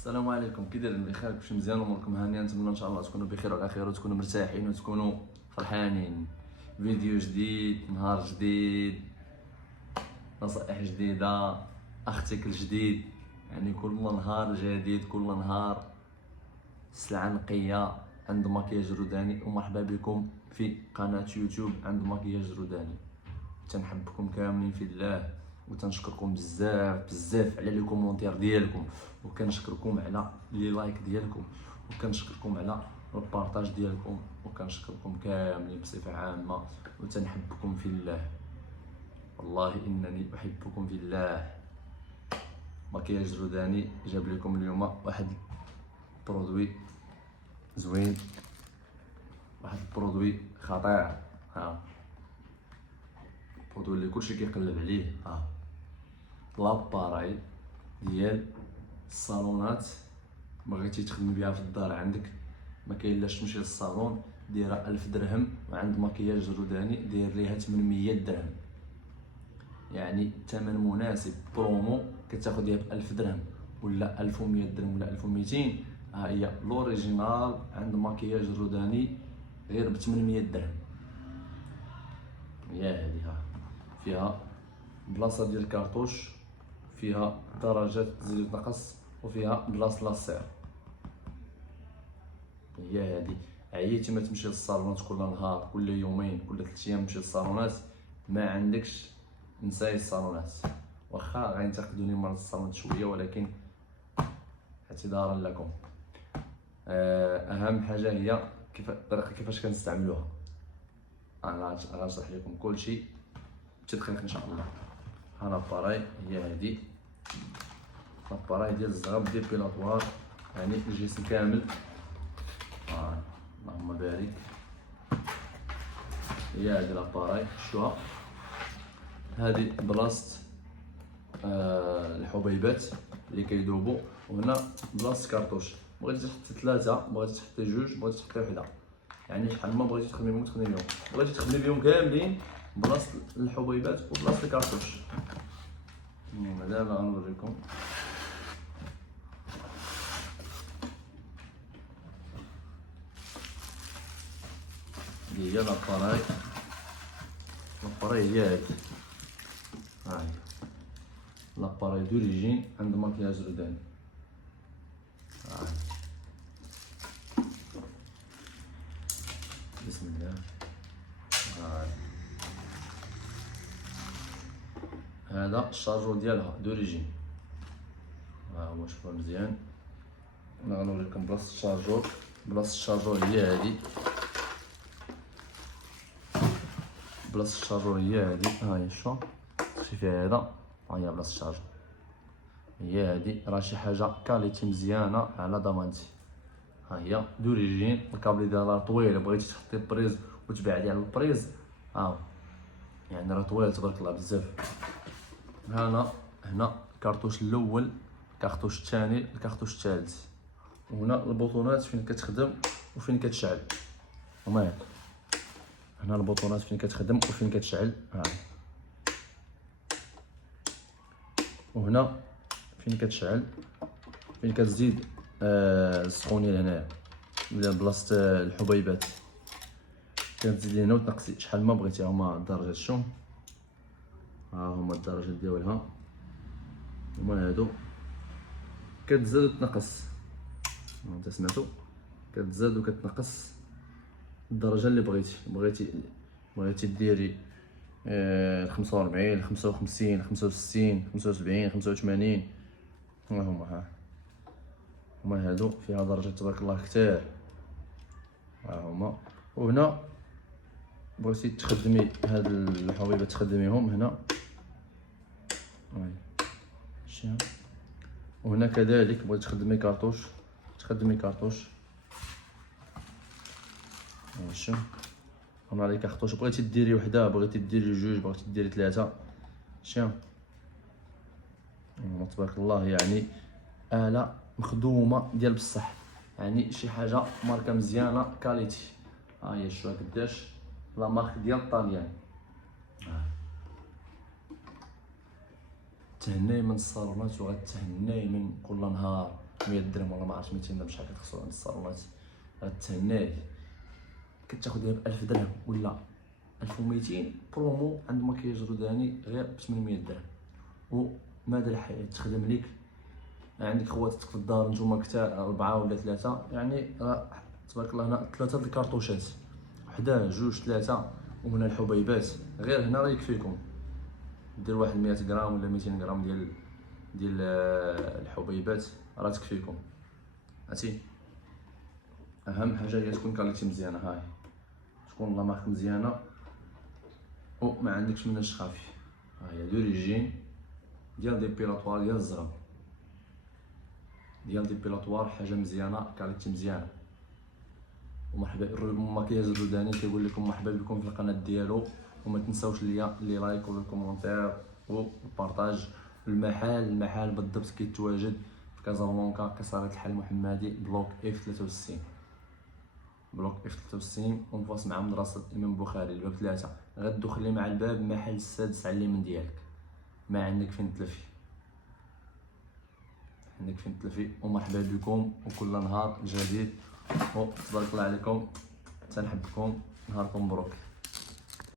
السلام عليكم، كي دايرين؟ بخير؟ كلشي مزيان؟ اموركم هانيه؟ نتمنى ان شاء الله تكونوا بخير وعلى خير وتكونوا مرتاحين وتكونوا فرحانين. فيديو جديد، نهار جديد، نصائح جديده، ارتيكل جديد، يعني كل نهار جديد، كل نهار سلعه نقيه عند مكياج روداني. ومرحبا بكم في قناه يوتيوب عند مكياج روداني. تنحبكم كاملين في الله، وتنشكركم بزاف بزاف على لي كومونتير ديالكم، وكنشكركم على لي لايك ديالكم، وكنشكركم على البارطاج ديالكم، وكنشكركم كاملين بصفه عامه، وتنحبكم في الله. والله انني احبكم في الله. مكياج روداني جاب لكم اليوم واحد برودوي زوين، واحد البرودوي خطير. برودوي اللي كلشي كيقلب عليه. لاباراي ديال الصالونات، بغيتي تخدمي بها في الدار عندك، ما كاين لاش تمشي للصالون، دايره 1000 درهم، وعند مكياج روداني داير ليها 800 درهم. يعني ثمن مناسب، برومو كتاخديها ب 1000 درهم ولا 1100 درهم ولا 1200. ها هي لوريجينال عند مكياج روداني غير ب 800 درهم. هي هذه، فيها بلاصه ديال الكارطوش، فيها درجات تزيد وتنقص، وفيها بلاصه لاسير. هي هذه. عييتي ما تمشي للصالونات كل نهار، كل يومين، كل 3 ايام تمشي للصالونات، ما عندكش، نساي الصالونات. واخا غينتقدوني مرات الصالونات شويه، ولكن اعتذارا لكم. اهم حاجه هي الطريقه كيفاش كنستعملوها. انا غنشرح لكم كلشي بالتدقيق ان شاء الله. ها لاباراي هي هذه، لاباراي ديال الزغب ديبيلاتوار، يعني الجسم كامل. اللهم بارك. هي هذه لاباراي، شوها هذه بلاصه الحبيبات اللي كيذوبوا، وهنا بلاصه كارطوش. بغيتي تحطي 3، بغيتي تحطي 2، بغيتي تحطي وحده، يعني شحال ما بغيتي تخدمي بهم تخدمي بهم. بغيتي تخدمي بهم كاملين بلاصه الحبيبات وبلاصه الكارطوش. دابا غنوريكم. هي لاباراي، لاباراي هي هادي. ها هي لاباراي دوريجين عند مكياج روداني. بسم الله. هذا الشارجور ديالها دوريجين، ها هو، شوفوه مزيان. انا غنوريكم بلاصه الشارجور. بلاصه الشارجور هي هادي، بلاصه الشارجور هي هادي. ها هي، شوف تخشي فيها هذا، ها هي بلاصه الشارجور هي هادي. راه شي حاجه كاليتي مزيانه على ضمانتي. ها هي دوريجين، الكابلي ديالها طويل، بغيتي تحطي بريز وتبعدي على البريز، ها يعني راه طويل تبارك الله بزاف. هنا الكارطوش الاول، الكارطوش الثاني، الكارطوش الثالث. وهنا البوطونات فين كتخدم وفين كتشعل، هما هاد. هنا البوطونات فين كتخدم وفين كتشعل، ها. وهنا فين كتشعل، فين كتزيد السخونيه لهنايا ولا بلاصه الحبيبات، كتزيدي هنا وتنقصي شحال ما بغيتي. هما الدرجات، شوف ها هما الدرجات ديالها، هما هادو. كتزاد وتنقص، انت سمعتو، كتزاد وكتنقص الدرجه اللي بغيتي ديري 45، 55، 65، 75، 85. ها هما هادو فيها درجات تبارك الله كتار. ها هما. وهنا بغيتي تخدمي هاد الحبيبات تخدميهم هنا، هاي. وهنا كذلك بغيتي تخدمي كارطوش، تخدمي كارطوش. شوف هنا لي كارطوش، بغيتي ديري وحده، بغيتي ديري 2، بغيتي ديري 3. شوف تبارك الله، يعني آلة مخدومه ديال بصح، يعني شي حاجه ماركه مزيانه كاليتي. ها هي، شوف قداش لا مارك ديال طاليان. تهناي من الصالونات وغتهناي من كل نهار 100 درهم ولا ما عرفتش 200 درهم شحال كتخسروا عند الصالونات، غتهناك كتاخدها ب 1000 درهم ولا 1200 برومو عند مكياج روداني غير ب 800 درهم. ومدى الحياة تخدم ليك. عندك خواتك في الدار نتوما كتا 4 ولا 3، يعني تبارك الله هنا 3 د الكارطوشات، وحده 2 3 وهنا الحبيبات. غير هنا راه يكفيكم دير واحد 100 غرام ولا 200 غرام ديال الحبيبات راه تكفيكم. عرفتي اهم حاجه هي تكون كاليتي مزيانه، هاي تكون لا مارك مزيانه وما عندكش مناش خافي. ها هي لوريجين ديال ديبيلاتوار ديال الزغم، ديال ديبيلاتوار حاجه مزيانه كاليتي مزيانه. ومرحبا المكياج الروداني كيقول لكم مرحبا بكم في القناه ديالو. وما تنساوش ليا لي لايك ولا الكومونتير والبارطاج. المحل بالضبط كيتواجد في كازابلانكا، كسارة الحي المحمدي، بلوك اف 63، بلوك اف 63 ونفاس مع مدرسة الإمام البخاري الباب 3. غدخلي مع الباب محل السادس على اليمين ديالك، ما عندك فين تلفي، عندك فين تلفي. ومرحبا بكم وكل نهار جديد، وتبارك الله عليكم، تنحبكم، نهاركم مبروك.